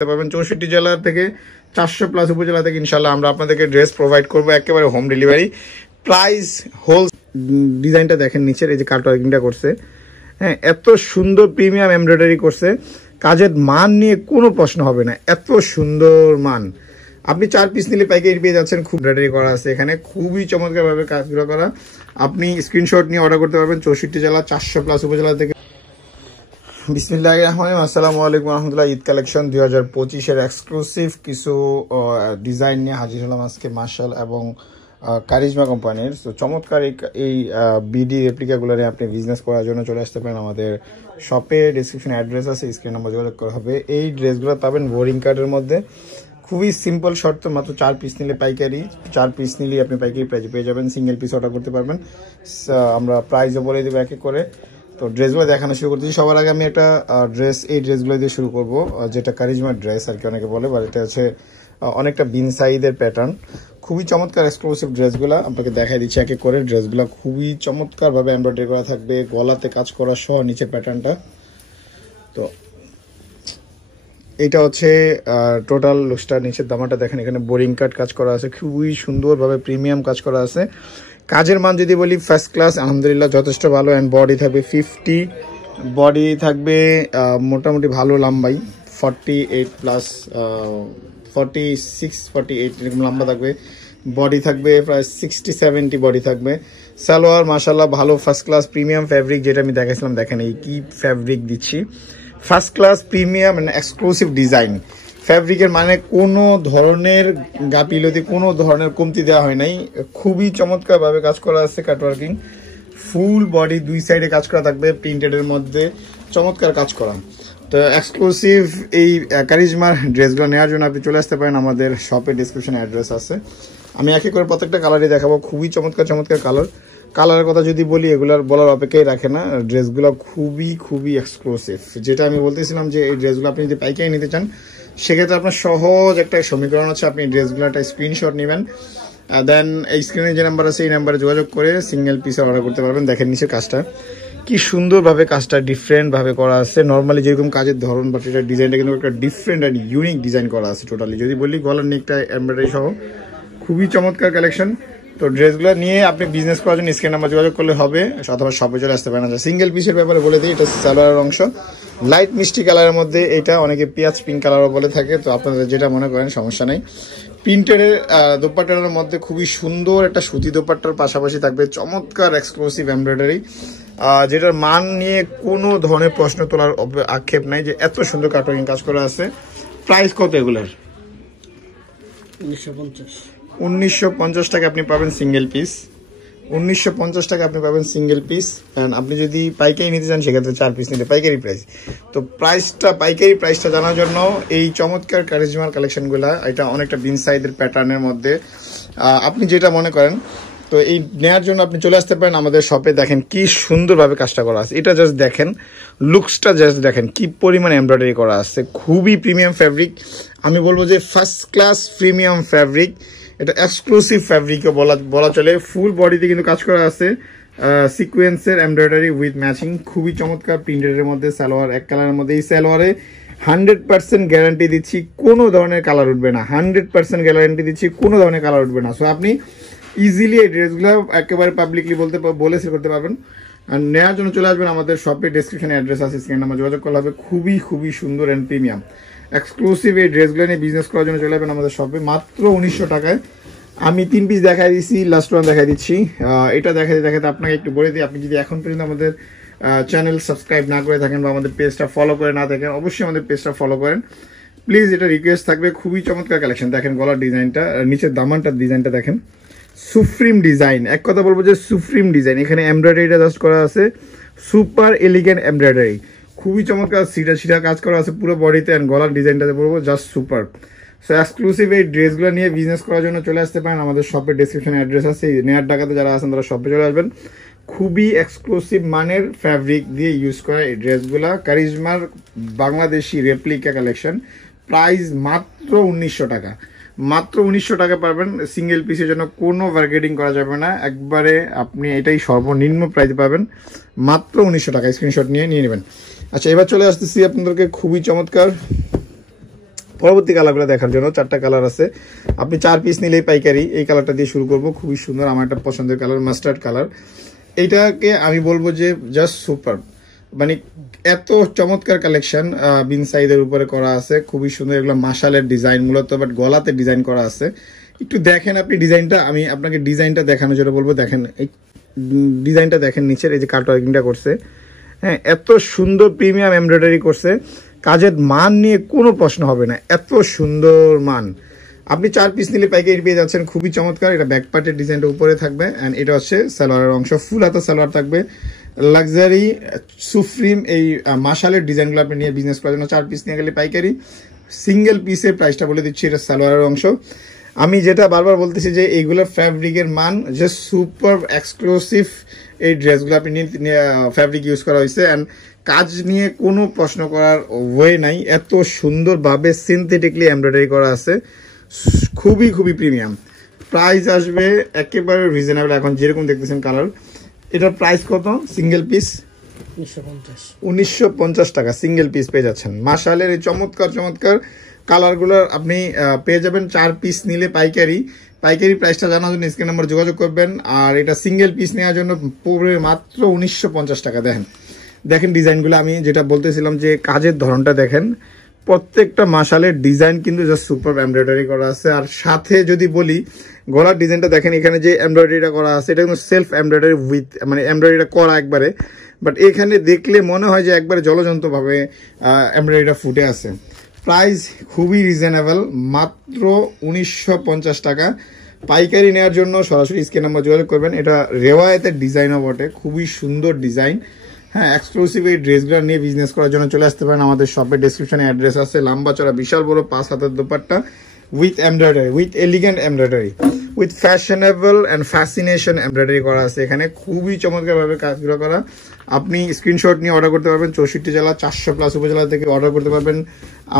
পাবেন 64 জেলা থেকে 400+ উপজেলা থেকে ইনশাআল্লাহ আমরা আপনাদেরকে ড্রেস প্রোভাইড করব একেবারে হোম ডেলিভারি। প্রাইস হোল ডিজাইনটা দেখেন নিচের এই যে কাট ওয়ার্কিংটা করছে, হ্যাঁ এত সুন্দর প্রিমিয়াম এমব্রয়ডারি করছে, কাজের মান নিয়ে কোনো প্রশ্ন হবে না, এত সুন্দর মান। আপনি 4 পিস নিলে পাইকারি পেয়ে যাচ্ছেন, খুব এমব্রয়ডারি করা আছে এখানে, খুবই চমৎকারভাবে কাজগুলো করা। আপনি স্ক্রিনশট নিয়ে অর্ডার করতে পারবেন 64 জেলা 400+ উপজেলা থেকে। বিসমিল্লাহির রহমানির রহিম, আসসালামু আলাইকুম রহমতুল্লাহ। ঈদ কালেকশন 2025-এর এক্সক্লুসিভ কিছু ডিজাইন নিয়ে হাজির হলাম আজকে মার্শাল এবং কারিজমা কোম্পানির। তো চমৎকার এই বিডি রেপ্লিকাগুলো নিয়ে আপনি বিজনেস করার জন্য চলে আসতে পারেন আমাদের শপে। ডিসক্রিপশনে অ্যাড্রেস আছে, স্ক্রিন নাম্বার যোগাযোগ করা হবে। এই ড্রেসগুলো পাবেন বোরিং কার্ডের মধ্যে, খুবই সিম্পল শর্ত, মাত্র 4 পিস নিলে পাইকারি, 4 পিস নিলে আপনি পাইকারি প্রাইজে পেয়ে যাবেন, সিঙ্গেল পিস অর্ডার করতে পারবেন। আমরা প্রাইসও বলে দেবো এক এক করে। তো ড্রেসগুলো দেখানো শুরু করতেছি। সবার আগে আমি একটা এই ড্রেসগুলো দিয়ে শুরু করব, যেটা কারিজমার ড্রেস আর কি অনেকে বলে, বা এটা হচ্ছে অনেকটা বিন সাইজের প্যাটার্ন, খুবই চমৎকার এক্সক্লুসিভ ড্রেসগুলো আপনাকে দেখাই দিচ্ছি এক এক করে। ড্রেসগুলো খুবই চমৎকারভাবে এমব্রয়ডারি করা থাকবে, গলাতে কাজ করা সহ নিচের প্যাটার্নটা। তো এটা হচ্ছে টোটাল লুকসটা, নিচের দামাটা দেখেন, এখানে বোরিং কাট কাজ করা আছে, খুবই সুন্দরভাবে প্রিমিয়াম কাজ করা আছে। কাজের মান যদি বলি ফার্স্ট ক্লাস, আলহামদুলিল্লাহ যথেষ্ট ভালো। অ্যান্ড বডি থাকবে 50, বডি থাকবে মোটামুটি ভালো লম্বাই 48+, 46, 48 এরকম লম্বা থাকবে। বডি থাকবে প্রায় 60-70 বডি থাকবে। সালোয়ার মাশাল্লাহ ভালো ফার্স্ট ক্লাস প্রিমিয়াম ফ্যাব্রিক, যেটা আমি দেখাইছিলাম, দেখেন এই কি ফ্যাব্রিক দিচ্ছি, first class premium and exclusive design. ফ্যাব্রিকের মানে কোনো ধরনের গাফিলতি, কোনো ধরনের কমতি দেওয়া হয় নাই, খুবই চমৎকারভাবে কাজ করা আছে। কাটওয়ার্কিং ফুল বডি 2 সাইডে কাজ করা থাকবে, প্রিন্টেডের মধ্যে চমৎকার কাজ করা। তো এক্সক্লুসিভ এই কারিজমার ড্রেসগুলো নেওয়ার জন্য আপনি চলে আসতে পারেন আমাদের শপে, ডিসক্রিপশনে অ্যাড্রেস আছে। আমি এক এক করে প্রত্যেকটা কালারই দেখাবো, খুবই চমৎকার চমৎকার কালারের কথা যদি বলি এগুলার বলার অপেক্ষাই রাখে না। ড্রেসগুলো খুবই এক্সক্লুসিভ। যেটা আমি বলতেছিলাম যে এই ড্রেসগুলো আপনি যদি পাইকারি নিতে চান, সেক্ষেত্রে আপনার সহজ একটা সমীকরণ আছে, আপনি ড্রেসগুলো একটা স্ক্রিনশট নেবেন, দেন এই স্ক্রিনে যে নাম্বার আছে এই নাম্বারে যোগাযোগ করে সিঙ্গেল পিসে অর্ডার করতে পারবেন। দেখেন নিচের কাজটা কি সুন্দরভাবে, কাজটা ডিফারেন্টভাবে করা আছে। নর্মালি যেরকম কাজের ধরন বা এটার ডিজাইনটা কিন্তু একটা ডিফারেন্ট অ্যান্ড ইউনিক ডিজাইন করা আছে টোটালি। যদি বলি গলার নেকটা এমব্রয়ডারি সহ, খুবই চমৎকার কালেকশন। তো ড্রেসগুলো নিয়ে আপনি বিজনেস করার জন্য স্ক্রিন নাম্বার যোগাযোগ করলে হবে, অথবা শপে চলে আসতে পারেন। সিঙ্গেল পিসের ব্যাপারে বলে দিই, এটা সালোয়ারের অংশ, লাইট মিষ্টি কালারের মধ্যে, এটা অনেকে পেঁয়াজ পিঙ্ক কালারও বলে থাকে, তো আপনারা যেটা মনে করেন সমস্যা নেই। প্রিন্টের দোপাট্টার মধ্যে খুবই সুন্দর একটা সুতি দোপাট্টার পাশাপাশি থাকবে চমৎকার এক্সক্লুসিভ এমব্রয়ডারি, যেটার মান নিয়ে কোনো ধরনের প্রশ্ন তোলার আক্ষেপ নাই, যে এত সুন্দর কাটওয়ার্কিং কাজ করা আছে। প্রাইস কত এগুলার? 1950 টাকা আপনি পাবেন সিঙ্গেল পিস, 1950 টাকা আপনি পাবেন সিঙ্গেল পিস। অ্যান্ড আপনি যদি পাইকারি নিতে চান সেক্ষেত্রে 4 পিস নিতে পাইকারি প্রাইস। তো পাইকারি প্রাইসটা জানার জন্য এই চমৎকার কারিজমার কালেকশনগুলা, এটা অনেকটা বিন সাইজের প্যাটার্নের মধ্যে আপনি যেটা মনে করেন, তো এই নেওয়ার জন্য আপনি চলে আসতে পারেন আমাদের শপে। দেখেন কি সুন্দরভাবে কাজটা করা আছে, এটা জাস্ট দেখেন, লুকসটা জাস্ট দেখেন কি পরিমাণ এমব্রয়ডারি করা আছে, খুবই প্রিমিয়াম ফ্যাব্রিক। আমি বলবো যে ফার্স্ট ক্লাস প্রিমিয়াম ফ্যাব্রিক, এটা এক্সক্লুসিভ ফ্যাব্রিকও বলা চলে। ফুল বডিতে কিন্তু কাজ করা আছে সিকোয়েন্সের এমব্রয়ডারি উইথ ম্যাচিং, খুবই চমৎকার প্রিন্টের মধ্যে। সালোয়ার এক কালারের মধ্যে, এই সালোয়ারে 100% গ্যারান্টি দিচ্ছি কোনো ধরনের কালার উঠবে না, 100% গ্যারান্টি দিচ্ছি কোনো ধরনের কালার উঠবে না। সো আপনি ইজিলি এই ড্রেসগুলো একেবারে পাবলিকলি বলে সেল করতে পারবেন। আর নেওয়ার জন্য চলে আসবেন আমাদের শপে, ডিসক্রিপশনে অ্যাড্রেস আছে, স্ক্রিন নাম্বার যোগাযোগ করলে হবে। খুবই সুন্দর অ্যান্ড প্রিমিয়াম এক্সক্লুসিভ এই ড্রেসগুলো নিয়ে বিজনেস করার জন্য চলে আসবেন আমাদের শপে মাত্র 1900 টাকায়। আমি 3 পিস দেখাই দিচ্ছি, লাস্ট ওয়ান দেখাই দিচ্ছি। এটা দেখাতে আপনাকে একটু বলে দিই, আপনি যদি এখন পর্যন্ত আমাদের চ্যানেল সাবস্ক্রাইব না করে থাকেন বা আমাদের পেজটা ফলো করে না থাকেন, অবশ্যই আমাদের পেজটা ফলো করেন প্লিজ, এটা রিকোয়েস্ট থাকবে। খুবই চমৎকার কালেকশন, দেখেন গলার ডিজাইনটা, নিচের দামানটার ডিজাইনটা দেখেন, সুপ্রিম ডিজাইন। এক কথা বলবো যে সুপ্রিম ডিজাইন, এখানে এমব্রয়ডারিটা জাস্ট করা আছে, সুপার এলিগেন্ট এমব্রয়ডারি, খুবই চমৎকার সিটা কাজ করা আছে পুরো বডিতে। অ্যান্ড গলার ডিজাইনটাতে বলবো জাস্ট সুপার। সো এক্সক্লুসিভ এই ড্রেসগুলো নিয়ে বিজনেস করার জন্য চলে আসতে পারেন আমাদের শপের, ডিসক্রিপশনে অ্যাড্রেস আছে। নেয়ার ঢাকাতে যারা আছেন তারা শপে চলে আসবেন। খুবই এক্সক্লুসিভ মানের ফ্যাব্রিক দিয়ে ইউজ করা এই ড্রেসগুলা, কারিজমার বাংলাদেশি রেপ্লিকা কালেকশন। প্রাইস মাত্র 1900 টাকা, মাত্র 1900 টাকা পাবেন সিঙ্গেল পিসের জন্য, কোনো বার্গেনিং করা যাবে না, একবারে আপনি এটাই সর্বনিম্ন প্রাইস পাবেন মাত্র 1900 টাকা। স্ক্রিনশট নিয়ে নেবেন। আচ্ছা, এবার চলে আসতেছি আপনাদেরকে খুবই চমৎকার পরবর্তী কালারগুলো দেখার জন্য 4টা কালার আছে, আপনি 4 পিস নিলেই পাইকারি। এই কালারটা দিয়ে শুরু করব, খুবই সুন্দর, আমার একটা পছন্দের কালার মাস্টার্ড কালার। এইটাকে আমি বলবো যে জাস্ট সুপার, মানে এত চমৎকার কালেকশন বিন সাইদের উপরে করা আছে, খুবই সুন্দর। এগুলো মাশালের ডিজাইন মূলত, বাট গলাতে ডিজাইন করা আছে। একটু দেখেন আপনি ডিজাইনটা, আমি আপনাকে ডিজাইনটা দেখানোর জন্য বলবো। দেখেন এই ডিজাইনটা দেখেন, নিচের এই যে কাট ওয়ার্কিংটা করছে, হ্যাঁ এত সুন্দর প্রিমিয়াম এমব্রয়ডারি করছে। কাজের মান নিয়ে কোনো প্রশ্ন হবে না, এত সুন্দর মান। আপনি 4 পিস নিলে পাইকারি পেয়ে যাচ্ছেন, খুবই চমৎকার। এটা ব্যাক পার্টের ডিজাইনটা উপরে থাকবে, অ্যান্ড এটা হচ্ছে সালোয়ারের অংশ, ফুল হাতা সালোয়ার থাকবে। লাক্সারি সুপ্রিম এই মাশালের ডিজাইনগুলো আপনি নিয়ে বিজনেস করার জন্য 4 পিস নিয়ে গেলে পাইকারি। সিঙ্গেল পিসের প্রাইসটা বলে দিচ্ছি, এটা সালোয়ারের অংশ। আমি যেটা বারবার বলতেছি যে এইগুলো ফ্যাব্রিকের মান জাস্ট সুপার এক্সক্লুসিভ। এই ড্রেসগুলো আপনি ফ্যাব্রিক ইউজ করা হয়েছে, অ্যান্ড কাজ নিয়ে কোনো প্রশ্ন করার ওয়ে নাই। এত সুন্দরভাবে সিনথেটিকলি এমব্রয়ডারি করা আছে, খুবই খুবই প্রিমিয়াম। প্রাইস আসবে একেবারে রিজনেবল। এখন যেরকম দেখতেছেন কালার, এটার প্রাইস কত? সিঙ্গেল পিস 1950 টাকা সিঙ্গেল পিস পেয়ে যাচ্ছেন। মাশালের এই চমৎকার চমৎকার কালারগুলো আপনি পেয়ে যাবেন 4 পিস নিলে পাইকারি। পাইকারি প্রাইসটা জানার জন্য স্ক্রিন নাম্বার যোগাযোগ করবেন। আর এটা সিঙ্গেল পিস নেওয়ার জন্য পড়বে মাত্র 1950 টাকা। দেখেন ডিজাইনগুলো, আমি যেটা বলতেছিলাম যে কাজের ধরনটা দেখেন, প্রত্যেকটা মাশালের ডিজাইন কিন্তু জাস্ট সুপার এমব্রয়ডারি করা আছে। আর সাথে যদি বলি গলার ডিজাইনটা দেখেন, এখানে যে এমব্রয়ডারিটা করা আছে এটা কিন্তু সেলফ এমব্রয়ডারি উইথ, মানে এমব্রয়ডারিটা করা একবারে, বাট এখানে দেখলে মনে হয় যে একবারে জলজন্তভাবে এমব্রয়ডারিটা ফুটে আছে। প্রাইস খুবই রিজনেবল, মাত্র 1950 টাকা। পাইকারি নেওয়ার জন্য সরাসরি স্ক্রিন নাম্বার যোগাযোগ করবেন। এটা রেওয়ায়েতের ডিজাইনও বটে, খুবই সুন্দর ডিজাইন। হ্যাঁ, এক্সক্লুসিভ এই ড্রেসগুলো নিয়ে বিজনেস করার জন্য চলে আসতে পারেন। আমাদের শপের ডেসক্রিপশনে অ্যাড্রেস আছে। লম্বা চড়া বিশাল বড় 5 হাতের dupatta with embroidery, with elegant embroidery, with fashionable and fascination embroidery করা আছে। এখানে খুবই চমৎকারভাবে কাজগুলো করা। আপনি স্ক্রিনশট নিয়ে অর্ডার করতে পারবেন। 64 জেলা 400+ উপজেলা থেকে অর্ডার করতে পারবেন।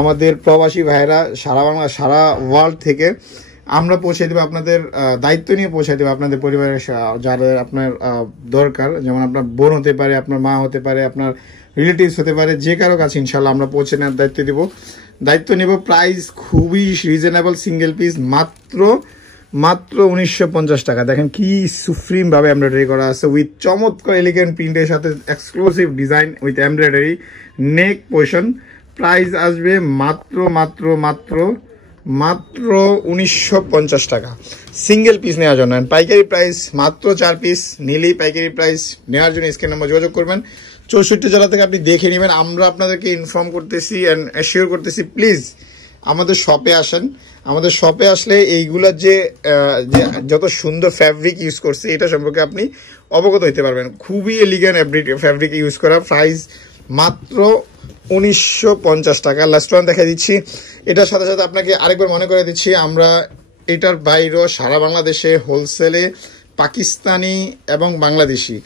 আমাদের প্রবাসী ভাইয়েরা সারা বাংলা, সারা ওয়ার্ল্ড থেকে আমরা পৌঁছে দেবো, আপনাদের দায়িত্ব নিয়ে পৌঁছে দেবো আপনাদের পরিবারের যারা আপনার দরকার, যেমন আপনার বোন হতে পারে, আপনার মা হতে পারে, আপনার রিলেটিভস হতে পারে, যে কারো কাছে ইনশাল্লাহ আমরা পৌঁছে নেওয়ার দায়িত্ব নেব। প্রাইস খুবই রিজনেবল, সিঙ্গেল পিস মাত্র 1950 টাকা। দেখেন কি সুপ্রিম ভাবে এমব্রয়ডারি করা আছে, উইথ চমৎকার এলিগেন্ট প্রিন্টের সাথে exclusive design with embroidery neck portion. Price আসবে মাত্র 1950 টাকা সিঙ্গেল পিস নেওয়ার জন্য। পাইকারি প্রাইস মাত্র 4 পিস নিলেই পাইকারি প্রাইস নেওয়ার জন্য স্ক্রিন নাম্বার যোগাযোগ করবেন। 64 জেলা থেকে আপনি দেখে নেবেন। আমরা আপনাদেরকে ইনফর্ম করতেছি অ্যান্ড অ্যাসিওর করতেছি, প্লিজ আমাদের শপে আসেন। আমাদের শপে আসলে এইগুলা যে যত সুন্দর ফ্যাব্রিক ইউজ করছে এটা সম্পর্কে আপনি অবগত হতে পারবেন। খুবই এলিগেন্ট ফ্যাব্রিক ইউজ করা। প্রাইস মাত্র 1950 টাকা। লাস্ট ওয়ান দেখা দিচ্ছি। এটার সাথে সাথে আপনাকে আরেকবার মনে করে দিচ্ছি, আমরা এটার বাইরেও সারা বাংলাদেশে হোলসেলে পাকিস্তানি এবং বাংলাদেশি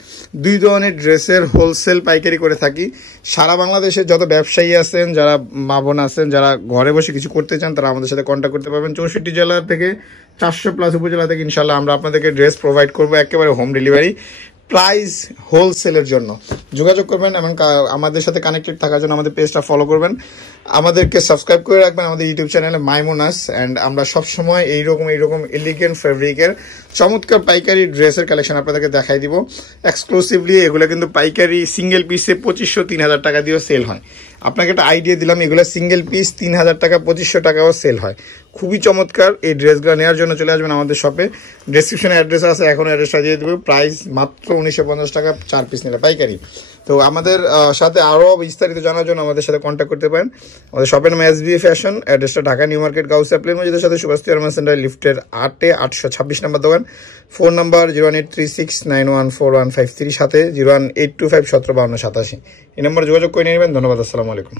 2 ধরনের ড্রেসের হোলসেল পাইকারি করে থাকি। সারা বাংলাদেশে যত ব্যবসায়ী আছেন, যারা মা বোন আছেন, যারা ঘরে বসে কিছু করতে চান, তারা আমাদের সাথে কন্ট্যাক্ট করতে পারবেন। 64 জেলা থেকে 400+ উপজেলা থেকে ইনশাল্লাহ আমরা আপনাদেরকে ড্রেস প্রোভাইড করবো, একেবারে হোম ডেলিভারি। প্রাইস হোলসেলের জন্য যোগাযোগ করবেন এবং আমাদের সাথে কানেক্টেড থাকার জন্য আমাদের পেজটা ফলো করবেন। আমাদেরকে সাবস্ক্রাইব করে রাখবেন আমাদের ইউটিউব চ্যানেলে মাইমুনাস। অ্যান্ড আমরা সবসময় এইরকম এলিগেন্ট ফেব্রিকের চমৎকার পাইকারি ড্রেসের কালেকশন আপনাদেরকে দেখাই দিব এক্সক্লুসিভলি। এগুলো কিন্তু পাইকারি সিঙ্গেল পিসে 2500-3000 টাকা দিয়েও সেল হয়। আপনাকে একটা আইডিয়া দিলাম, এগুলো সিঙ্গেল পিস 3000 টাকা 2500 টাকাও সেল হয়। খুবই চমৎকার। এই ড্রেসগুলো নেওয়ার জন্য চলে আসবেন আমাদের শপে। ডেসক্রিপশনে অ্যাড্রেস আছে, এখন অ্যাড্রেসটা দিয়ে দেবো। প্রাইস মাত্র 1950 টাকা 4 পিস নিলে পাইকারি। তো আমাদের সাথে আরও বিস্তারিত জানার জন্য আমাদের সাথে কন্ট্যাক্ট করতে পারেন। আমাদের শপের নাম SBA ফ্যাশন, অ্যাড্রেসটা ঢাকা নিউ মার্কেট গাউসিয়া প্লেন মসজিদের সাথে সুভাষ চেয়ারম্যান সেন্টার লিফটের 8-এ 826 নম্বর দোকান। ফোন নাম্বার 01836914153, সাথে 01825175287। এই নাম্বারে যোগাযোগ করে নেবেন। ধন্যবাদ, আসসালামু আলাইকুম।